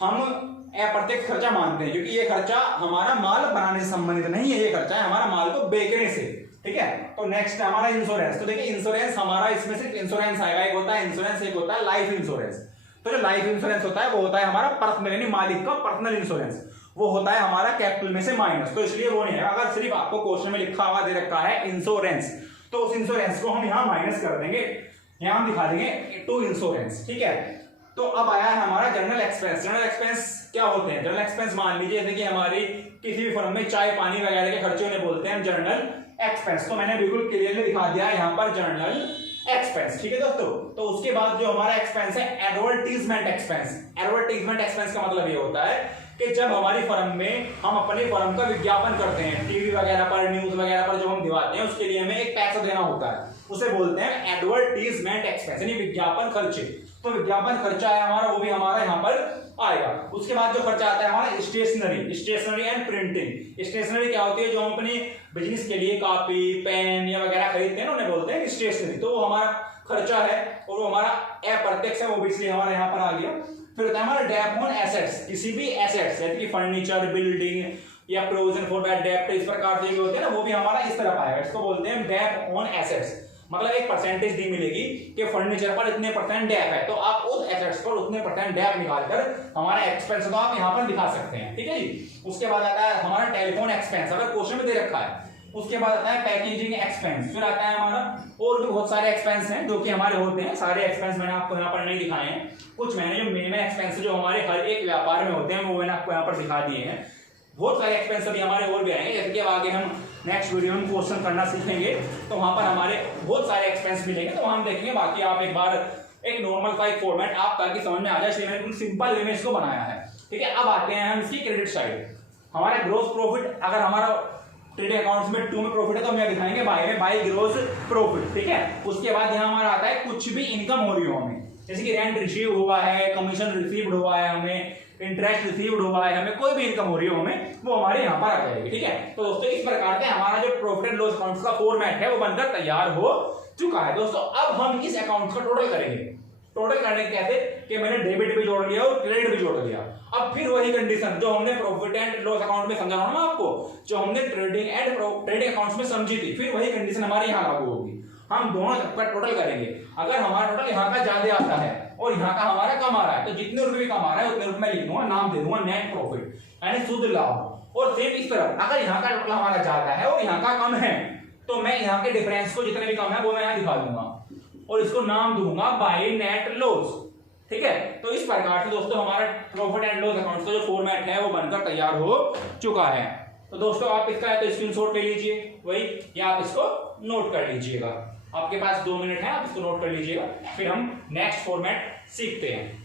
हम अप्रत्यक्ष खर्चा मानते हैं, क्योंकि ये खर्चा हमारा माल बनाने से संबंधित नहीं है, ये खर्चा है हमारा माल को बेचने से, ठीक है। तो नेक्स्ट है हमारा इंश्योरेंस। तो देखिए इंश्योरेंस हमारा, इसमें सिर्फ इंश्योरेंस आएगा, एक होता है इंश्योरेंस, एक होता है लाइफ इंश्योरेंस। तो जो लाइफ इंश्योरेंस होता है वो होता है हमारा पर्सनल यानी मालिक का पर्सनल इंश्योरेंस, वो होता है हमारा कैपिटल में से माइनस, तो इसलिए वो नहीं है। अगर सिर्फ आपको क्वेश्चन में लिखा हुआ दे रखा है इंश्योरेंस, तो उस इंश्योरेंस को हम यहाँ माइनस कर देंगे, यहाँ हम दिखा देंगे टू इंश्योरेंस, ठीक है। तो अब आया है हमारा जनरल एक्सपेंस। जनरल एक्सपेंस क्या होते हैं? जनरल एक्सपेंस मान लीजिए जैसे कि हमारी किसी भी फर्म में चाय पानी वगैरह के खर्चे उन्हें बोलते हैं जनरल एक्सपेंस। तो मैंने बिल्कुल क्लियरली दिखा दिया है यहाँ पर जनरल एक्सपेंस, ठीक है दोस्तों। तो उसके बाद जो हमारा एक्सपेंस है एडवर्टीजमेंट एक्सपेंस। एडवर्टीजमेंट एक्सपेंस का मतलब ये होता है कि जब हमारी फर्म में हम अपने फर्म का विज्ञापन करते हैं, टीवी वगैरह पर, न्यूज वगैरह पर जो हम दिखाते हैं, उसके लिए हमें एक पैसा देना होता है, उसे बोलते हैं एडवर्टीजमेंट एक्सपेंस यानी विज्ञापन खर्चे। तो विज्ञापन खर्चा है हमारा, वो भी हमारा यहाँ पर आएगा। उसके बाद जो खर्चा आता है हमारा स्टेशनरी एंड प्रिंटिंग। स्टेशनरी क्या होती है? जो हम अपने बिजनेस के लिए कॉपी पेन या वगैरह खरीदते हैं ना, उन्हें बोलते हैं स्टेशनरी। तो वो हमारा खर्चा है और वो हमारा अप्रत्यक्ष है, वो भी इसलिए हमारे यहाँ पर आ गया। फिर होता है हमारा डेब्ट ऑन एसेट्स। किसी भी एसेट्स जैसे कि फर्नीचर, बिल्डिंग या प्रोविजन फॉर बैड डेब्ट, इस प्रकार से होते हैं ना, वो भी हमारा इस तरफ आएगा। इसको बोलते हैं डेब्ट ऑन एसेट्स। मतलब एक परसेंटेज दी मिलेगी कि फर्नीचर पर इतने % डेप है, तो आप उस एसेट्स पर उतने % डेप निकालकर हमारा एक्सपेंस को आप यहाँ पर दिखा सकते हैं, ठीक है जी। उसके बाद आता है हमारा टेलीफोन एक्सपेंस, अगर क्वेश्चन में दे रखा है। उसके बाद आता है पैकेजिंग एक्सपेंस। फिर आता है हमारा और भी बहुत सारे एक्सपेंस हैं जो कि हमारे होते हैं। सारे एक्सपेंस मैंने आपको यहाँ पर नहीं दिखाए हैं, कुछ मैंने जो मिनिमम एक्सपेंस जो हमारे हर एक व्यापार में होते हैं वो मैंने आपको यहाँ पर दिखा दिए हैं। बहुत सारे एक्सपेंस अभी हमारे और भी आएंगे, जैसे कि अब आगे हम नेक्स्ट वीडियो में क्वेश्चन करना सीखेंगे तो वहां पर हमारे बहुत सारे एक्सपेंस मिलेंगे, तो हम देखेंगे। बाकी आप एक बार एक नॉर्मल सा एक फॉर्मेट आप ताकि समझ में आ जाए, इसलिए मैंने सिंपल वे में इसको बनाया है, ठीक है। अब आते हैं हम इसकी क्रेडिट साइड। हमारा ग्रोस प्रॉफिट, अगर हमारा ट्रेडिंग अकाउंट्स में 2 में प्रॉफिट है तो हम यहाँ दिखाएंगे बाई में, बाई ग्रोस प्रॉफिट, ठीक है। उसके बाद यहाँ हमारा आता है कुछ भी इनकम हो रही हो हमें, जैसे कि रेंट रिसीव हुआ है, कमीशन रिसीव्ड हुआ है हमें, इंटरेस्ट रिसीव्ड हुआ है हमें, कोई भी इनकम हो रही हो हमें, वो हमारे यहाँ पर आ जाएगी, ठीक है। तो दोस्तों इस प्रकार से हमारा जो प्रॉफिट एंड लॉस अकाउंट्स का फॉर्मेट है वो बनकर तैयार हो चुका है दोस्तों। अब हम इस अकाउंट का टोटल करेंगे। टोटल करने कैसे कि मैंने डेबिट भी जोड़ लिया और क्रेडिट भी जोड़ लिया। अब फिर वही कंडीशन जो हमने प्रॉफिट एंड लॉस अकाउंट में समझा ना आपको, जो हमने ट्रेडिंग अकाउंट्स में समझी थी, फिर वही कंडीशन हमारे यहाँ लागू होगी। हम दोनों सबका टोटल करेंगे। अगर हमारा टोटल यहाँ का ज्यादा आता है और यहाँ का हमारा कम आ रहा है, तो जितने रुपए कम आ रहा है उतने रुपए मैं लिख दूंगा, नाम दे दूंगा नेट प्रॉफिट यानी शुद्ध लाभ। और सेम इस तरफ अगर यहाँ का टोटल हमारा ज्यादा है और यहाँ का कम है, तो मैं यहाँ के डिफरेंस को जितने भी कम है वो मैं यहाँ दिखा दूंगा और इसको नाम दूंगा बाय नेट लॉस। ठीक है, तो इस प्रकार से दोस्तों हमारा प्रॉफिट एंड लॉस अकाउंट का जो फॉर्मेट है वो बनकर तैयार हो चुका है। तो दोस्तों आप इसका है तो स्क्रीनशॉट ले लीजिए वही, या आप इसको नोट कर लीजिएगा। आपके पास 2 मिनट है, आप इसको नोट कर लीजिएगा, फिर हम नेक्स्ट फॉर्मेट सीखते हैं।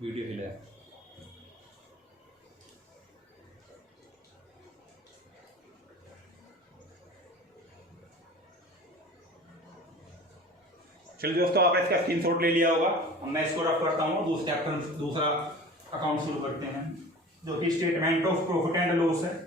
वीडियो हिला है। चलिए दोस्तों, आपने इसका स्क्रीनशॉट ले लिया होगा। अब मैं इसको रफ करता हूँ, दूसरा अकाउंट शुरू करते हैं जो कि statement of profit and loss है।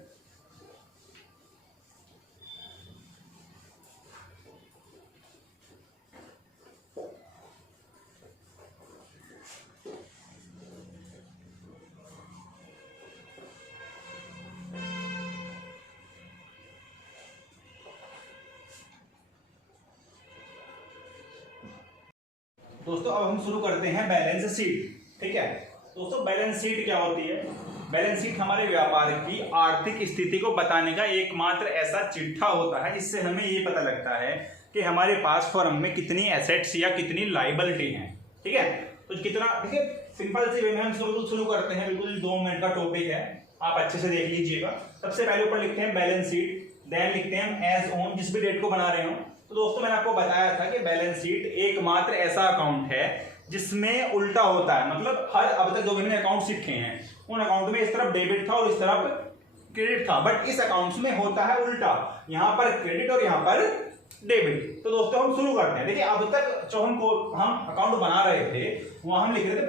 दोस्तों अब हम शुरू करते हैं बैलेंस शीट। ठीक है दोस्तों, बैलेंस शीट क्या होती है? बैलेंस शीट हमारे व्यापार की आर्थिक स्थिति को बताने का एकमात्र ऐसा चिट्ठा होता है जिससे हमें ये पता लगता है कि हमारे पास फर्म में कितनी एसेट्स या कितनी लायबिलिटी हैं। ठीक है, तो कितना, ठीक है, सिंपल सी वे में हम शुरू करते हैं। बिल्कुल 2 मिनट का टॉपिक है, आप अच्छे से देख लीजिएगा। सबसे पहले ऊपर लिखते हैं बैलेंस शीट, देन लिखते हैं एज ऑन, जिस भी डेट को बना रहे हो। तो दोस्तों मैंने आपको बताया था कि बैलेंस शीट एकमात्र ऐसा अकाउंट है जिसमें उल्टा होता है। मतलब हर अब तक जो मैंने अकाउंट सीखे हैं उन अकाउंट में इस तरफ डेबिट था और इस तरफ क्रेडिट था, बट इस अकाउंट में होता है उल्टा, यहाँ पर क्रेडिट और यहाँ पर डेबिट। तो दोस्तों हम शुरू करते हैं। देखिए अब तक जो हम अकाउंट बना रहे थे वहां हम लिख रहे थे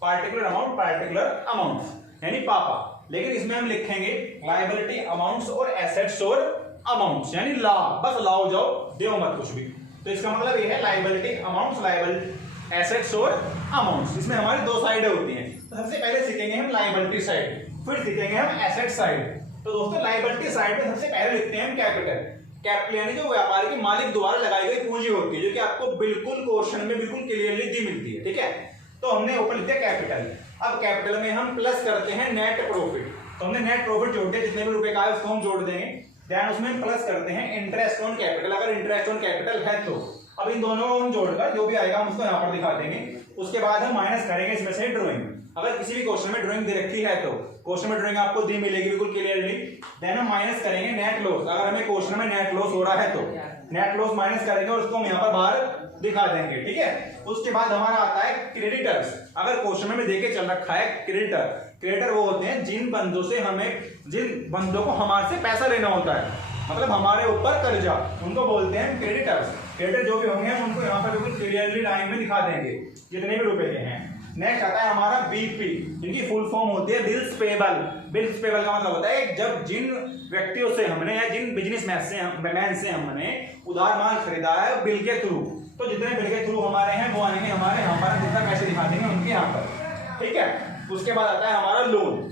पार्टिकुलर अमाउंट यानी पापा, लेकिन इसमें हम लिखेंगे लायबिलिटी अमाउंट्स और एसेट्स और अमाउंट्स यानी ला, बस लाओ जाओ देओ मत कुछ भी। तो इसका मतलब ये है लायबिलिटी अमाउंट्स, लायबिलिटी एसेट्स और अमाउंट्स। इसमें हमारी 2 साइडें होती हैं। तो सबसे पहले सीखेंगे हम लायबिलिटी साइड, फिर सीखेंगे हम एसेट साइड। तो दोस्तों लायबिलिटी साइड में सबसे पहले लिखते हैं हम कैपिटल यानी जो व्यापार के मालिक द्वारा लगाई गई पूंजी होती है, जो कि आपको बिल्कुल क्वेश्चन में बिल्कुल क्लियरली दी मिलती है। ठीक है, तो हमने ऊपर लिखा कैपिटल। अब कैपिटल में हम प्लस करते हैं नेट प्रॉफिट। तो हमने नेट प्रॉफिट जोड़ दिया, जितने भी रुपए का है उसको हम जोड़ देंगे। ध्यान उसमें हम प्लस करते हैं इंटरेस्ट ऑन कैपिटल, अगर इंटरेस्ट ऑन कैपिटल है तो। अब इन दोनों को हम जोड़कर जो भी आएगा हम उसको यहाँ पर दिखा देंगे। उसके बाद हम माइनस करेंगे इसमें से ड्राइंग। अगर किसी भी क्वेश्चन में ड्राइंग दे रखी है तो क्वेश्चन में ड्राइंग आपको दी मिलेगी बिल्कुल क्लियरली। देन हम माइनस करेंगे नेट लॉस, अगर हमें क्वेश्चन में नेट लॉस हो रहा है तो नेट लॉस माइनस करेंगे और उसको हम यहाँ पर बाहर दिखा देंगे। ठीक है, उसके बाद हमारा आता है क्रेडिटर्स। अगर क्वेश्चन में देके चल रखा है क्रेडिटर वो होते हैं जिन बंदों को हमारे से पैसा लेना होता है, मतलब हमारे ऊपर कर्जा, उनको बोलते हैं क्रेडिटर्स। क्रेडिटर जो भी होंगे हम उनको यहाँ पर बिल्कुल क्लियरली लाइन में दिखा देंगे जितने भी रुपए के हैं। नेक्स्ट आता है हमारा बीपी, जिनकी फुल फॉर्म होती है बिल्स पेबल। बिल्स पेबल का मतलब होता है जब जिन व्यक्तियों से हमने या जिन बिजनेसमैन से हमने उधार माल खरीदा है बिल के थ्रू, तो जितने बिल के थ्रू हमारे हैं वो आएंगे हमारे यहाँ पर, जितना पैसे दिखा देंगे उनके यहाँ पर। ठीक है, उसके बाद आता है हमारा लोन।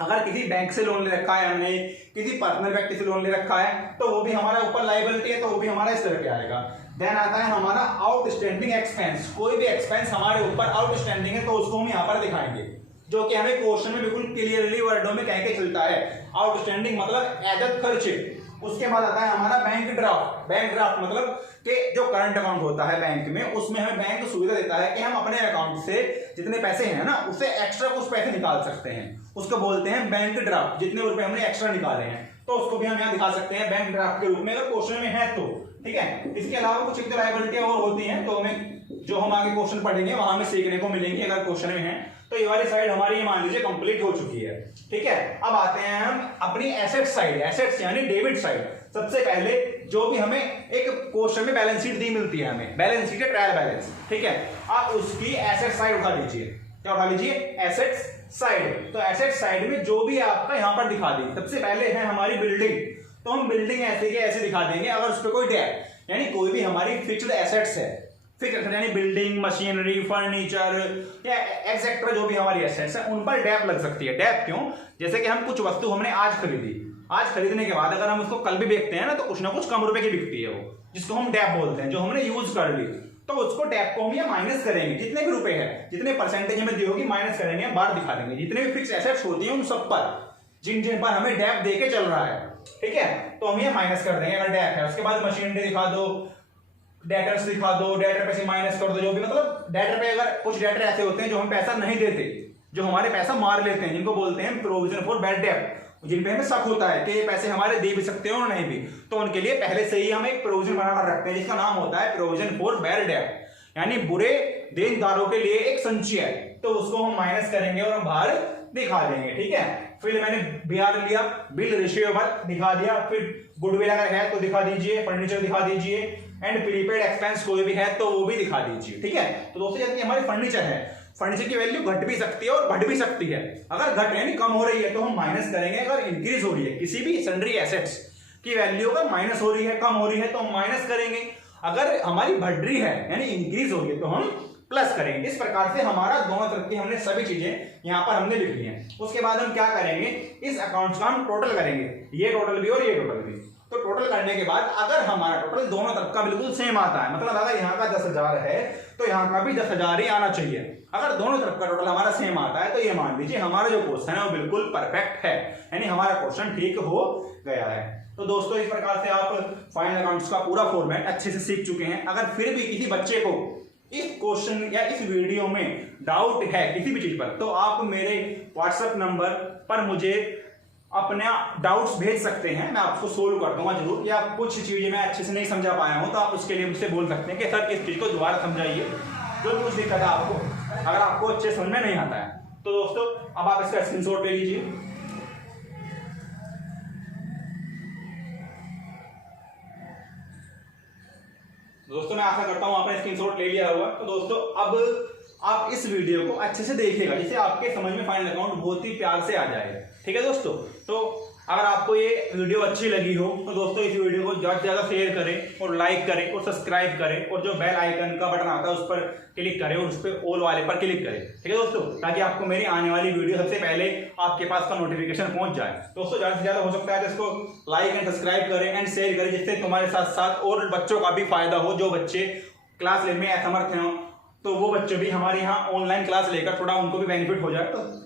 अगर किसी बैंक से लोन ले रखा है हमने, किसी पर्सनल व्यक्ति से लोन ले रखा है तो वो भी हमारा ऊपर लायबिलिटी है, तो वो भी हमारा इस तरह पे आएगा। देन आता है हमारा आउटस्टैंडिंग एक्सपेंस। कोई भी एक्सपेंस हमारे ऊपर आउटस्टैंडिंग है तो उसको हम यहाँ पर दिखाएंगे, जो कि हमें क्वेश्चन में बिल्कुल क्लियरली वर्डों में कह के चलता है। आउटस्टैंडिंग मतलब एजत खर्चे। उसके बाद आता है हमारा बैंक ड्राफ्ट मतलब कि जो करंट अकाउंट होता है बैंक में, उसमें हमें बैंक सुविधा देता है कि हम अपने अकाउंट से जितने पैसे हैं ना उससे एक्स्ट्रा कुछ पैसे निकाल सकते हैं, उसको बोलते हैं बैंक ड्राफ्ट। जितने रुपए हमने एक्स्ट्रा निकाले हैं तो उसको भी हम यहाँ दिखा सकते हैं बैंक ड्राफ्ट के रूप में, अगर क्वेश्चन में है तो। ठीक है, इसके अलावा कुछ एक लायबिलिटियां और होती हैं तो हमें जो हम आगे क्वेश्चन पढ़ेंगे वहां में सीखने को मिलेंगे अगर क्वेश्चन में है। तो ये वाली साइड हमारी मान लीजिए कंप्लीट हो चुकी है। ठीक है, अब आते हैं हम अपनी एसेट साइड, एसेट्स यानी डेबिट साइड। सबसे पहले जो भी हमें एक क्वेश्चन में बैलेंस शीट दी मिलती है, हमें बैलेंस शीट है ट्रायल बैलेंस। ठीक है, आप उसकी एसेट साइड उठा लीजिए। क्या उठा लीजिए? Assets side. तो एसेट साइड में जो भी आपका यहाँ पर दिखा दी, सबसे पहले है हमारी बिल्डिंग। तो हम बिल्डिंग ऐसे के ऐसे दिखा देंगे। अगर उस पर कोई डेट यानी कोई भी हमारी फिक्स्ड एसेट्स है, फिक्स्ड यानी बिल्डिंग, मशीनरी, फर्नीचर या एक्सेट्रा जो भी हमारी एसेट्स है उन पर डैप लग सकती है। डैप क्यों? जैसे कि हम कुछ वस्तु हमने आज खरीदी, आज खरीदने के बाद अगर हम उसको कल भी बेचते हैं ना तो कुछ ना कुछ कम रुपए की बिकती है वो, जिसको हम डैप बोलते हैं, जो हमने यूज कर ली। तो उसको डेप को हम ये माइनस करेंगे, जितने भी रुपए है, जितने परसेंटेज हमें दी होगी माइनस करेंगे, हम बाहर दिखा देंगे। जितने भी फिक्स एसेट्स होती हैं उन सब पर, जिन जिन पर हमें डेप दे के चल रहा है, ठीक है, तो हम ये माइनस कर देंगे अगर डेप है। उसके बाद मशीनरी दिखा दो, डेटर्स दिखा दो, डेटर पे से माइनस कर दो, जो भी मतलब डेटर पे अगर कुछ डेटर ऐसे होते हैं जो हम पैसा नहीं देते, जो हमारे पैसा मार लेते हैं, जिनको बोलते हैं प्रोविजन फॉर बैड डेट, जिन पे हमें शक होता है कि ये पैसे हमारे दे भी सकते हैं और नहीं भी, तो उनके लिए पहले से ही हम एक प्रोविजन बनाकर रखते हैं जिसका नाम होता है प्रोविजन फॉर बैड डेट, यानी बुरे देनदारों के लिए एक संचय। तो उसको हम माइनस करेंगे और हम बाहर दिखा देंगे, ठीक है। फिर मैंने बीआर लिया, बिल रिसीवेबल दिखा दिया, फिर गुडविल अगर है तो दिखा दीजिए, फर्नीचर दिखा दीजिए, एंड प्रीपेड एक्सपेंस कोई भी है तो वो भी दिखा दीजिए, ठीक है। तो दोस्तों जैसे हमारी फर्नीचर है, फर्नीचर की वैल्यू घट भी सकती है और बढ़ भी सकती है। अगर घट यानी कम हो रही है तो हम माइनस करेंगे, अगर इंक्रीज हो रही है किसी भी सन्ड्री एसेट्स की वैल्यू अगर माइनस हो रही है, कम हो रही है तो हम माइनस करेंगे। अगर हमारी बढ़ रही है यानी इंक्रीज हो रही है तो हम प्लस करेंगे। इस प्रकार से हमारा दोनों तरफ की हमने सभी चीजें यहाँ पर हमने लिख ली हैं। उसके बाद हम क्या करेंगे, इस अकाउंट्स का हम टोटल करेंगे, ये टोटल भी और ये टोटल भी। तो टोटल करने के बाद अगर हमारा टोटल दोनों तरफ का बिल्कुल सेम आता है, मतलब अगर यहाँ का 10,000 है तो यहाँ का भी 10,000 ही आना चाहिए। अगर दोनों तरफ का टोटल हमारा सेम आता है तो ये मान लीजिए हमारा जो क्वेश्चन है वो बिल्कुल परफेक्ट है, यानी हमारा क्वेश्चन ठीक हो गया है। तो दोस्तों इस प्रकार से आप फाइनल अकाउंट्स का पूरा फॉर्मेट अच्छे से सीख चुके हैं। अगर फिर भी किसी बच्चे को इस क्वेश्चन या इस वीडियो में डाउट है किसी भी चीज पर, तो आप मेरे व्हाट्सएप नंबर पर मुझे अपने डाउट्स भेज सकते हैं, मैं आपको सोल्व कर दूंगा जरूर। या कुछ चीजें मैं अच्छे से नहीं समझा पाया हूं तो आप उसके लिए मुझसे बोल सकते हैं कि सर इस चीज को दोबारा समझाइए, जो कुछ दिक्कत है आपको, अगर आपको अच्छे समझ में नहीं आता है। तो दोस्तों अब आप इसका स्क्रीनशॉट ले लीजिए। दोस्तों मैं आशा करता हूं आपने स्क्रीनशॉट ले लिया होगा। तो दोस्तों अब आप इस वीडियो को अच्छे से देखिएगा, जिससे आपके समझ में फाइनल अकाउंट बहुत ही प्यार से आ जाएगा, ठीक है दोस्तों। तो अगर आपको ये वीडियो अच्छी लगी हो तो दोस्तों इस वीडियो को ज़्यादा से ज़्यादा शेयर करें और लाइक करें और सब्सक्राइब करें, और जो बेल आइकन का बटन आता है उस पर क्लिक करें और उस पर ऑल वाले पर क्लिक करें, ठीक है दोस्तों, ताकि आपको मेरी आने वाली वीडियो सबसे पहले आपके पास का नोटिफिकेशन पहुंच जाए। दोस्तों ज़्यादा से ज़्यादा हो सकता है तो इसको लाइक एंड सब्सक्राइब करें एंड शेयर करें, जिससे तुम्हारे साथ साथ और बच्चों का भी फायदा हो। जो बच्चे क्लास लेने में असमर्थ हैं तो वो बच्चे भी हमारे यहाँ ऑनलाइन क्लास लेकर थोड़ा उनको भी बेनिफिट हो जाए।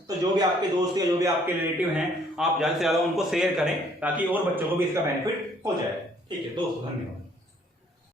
तो जो भी आपके दोस्त या जो भी आपके रिलेटिव हैं, आप ज़्यादा से ज़्यादा उनको शेयर करें ताकि और बच्चों को भी इसका बेनिफिट हो जाए, ठीक है दोस्तों। धन्यवाद।